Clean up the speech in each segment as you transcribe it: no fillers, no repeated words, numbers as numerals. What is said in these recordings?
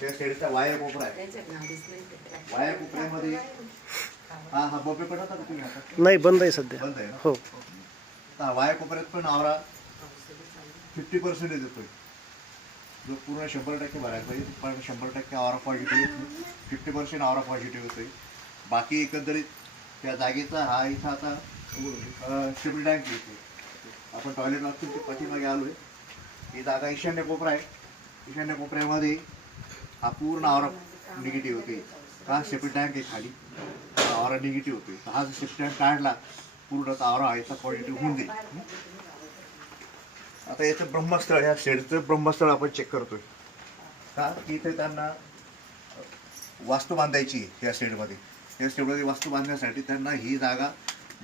त्या साईडचा वायर कोपरा आहे. वायर कोपऱ्यामध्ये हा बॉबे पण होता तुम्ही आता नाही, बंद आहे सध्या. बंद आहे ना. हो. आता वायर कोपऱ्यात पण आवरा 50% येतोय. जो पूर्ण 100% भरायला पाहिजे पण 100% आवरा पॉझिटिव्ह येतो. 50% आवरा पॉझिटिव्ह येतोय. बाकी एकंदरीत त्या जागेचा हा इथं आता शिफ्ट टँक येतो. आपण टॉयलेट वाचून ते पाठीमागे आलोय. ही जागा ईशान्य कोपरा आहे. ईशान्य कोपऱ्यामध्ये हा पूर्ण आवरा निगेटिव्ह होते. का सेफ्टी टँक आहे खाली आवरा निगेटिव्ह होते. हा जर सेफ्टी टँक काढला पूर्ण आवरा याचा पॉझिटिव्ह होऊन जाईल. आता याचं ब्रह्मस्थळ ह्या शेडचं ब्रह्मस्थळ आपण चेक करतोय का की इथे त्यांना वास्तू बांधायची आहे. या शेडमध्ये या शेडमध्ये वास्तू बांधण्यासाठी त्यांना ही जागा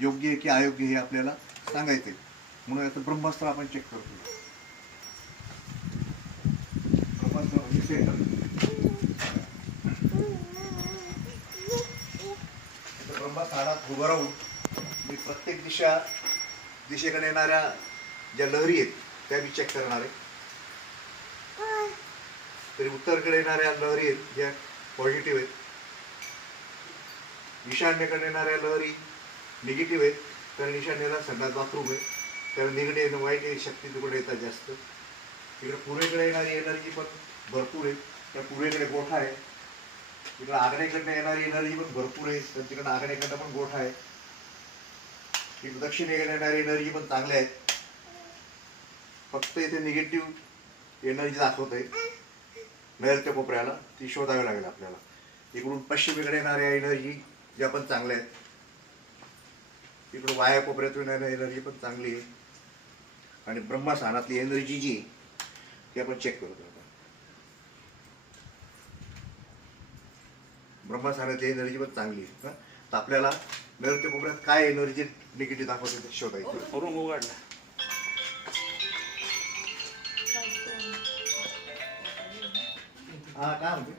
योग्य आहे की अयोग्य हे आपल्याला सांगायचं आहे. म्हणून याचं ब्रह्मस्थळ आपण चेक करतोय. ब्रह्मस्थळ म्हणजे सेंटर. ब्रह्मस्थानात उभं राहून मी प्रत्येक दिशेकडे येणाऱ्या ज्या लहरी आहेत त्या मी चेक करणार आहे. तरी उत्तरकडे येणाऱ्या लहरी आहेत ज्या पॉझिटिव्ह आहेत. ईशान्येकडे येणाऱ्या लहरी निगेटिव्ह आहेत. कारण ईशान्येला संडास बाथरूम आहे. कारण निगेटिव्ह वाईट शक्ती तिकडे येतात जास्त. तिकडे पूर्वेकडे येणारी एनर्जी पण भरपूर आहे. त्या पूर्वेकडे गोठा आहे. तिकडे आग्नेकडनं येणारी एनर्जी पण भरपूर आहे. तर तिकडे आग्नेकडनं पण गोठा आहे. तिकडे दक्षिणेकडे येणारी एनर्जी पण चांगल्या आहेत. फक्त इथे निगेटिव्ह एनर्जी दाखवत आहे नैऋत्य कोपऱ्याला. ती शोधावी लागेल आपल्याला. इकडून पश्चिमेकडे येणाऱ्या एनर्जी ज्या पण चांगल्या आहेत. इकडून वाया कोपऱ्यातून येणारी एनर्जी पण चांगली आहे. आणि ब्रह्मस्थानातली एनर्जी जी ती आपण चेक करतो. ब्रह्मस्थानातली एनर्जी पण चांगली आहे. तर आपल्याला नैऋत्य कोपऱ्यात काय एनर्जी निगेटिव्ह दाखवते ते शोधायचं. हा काय म्हणते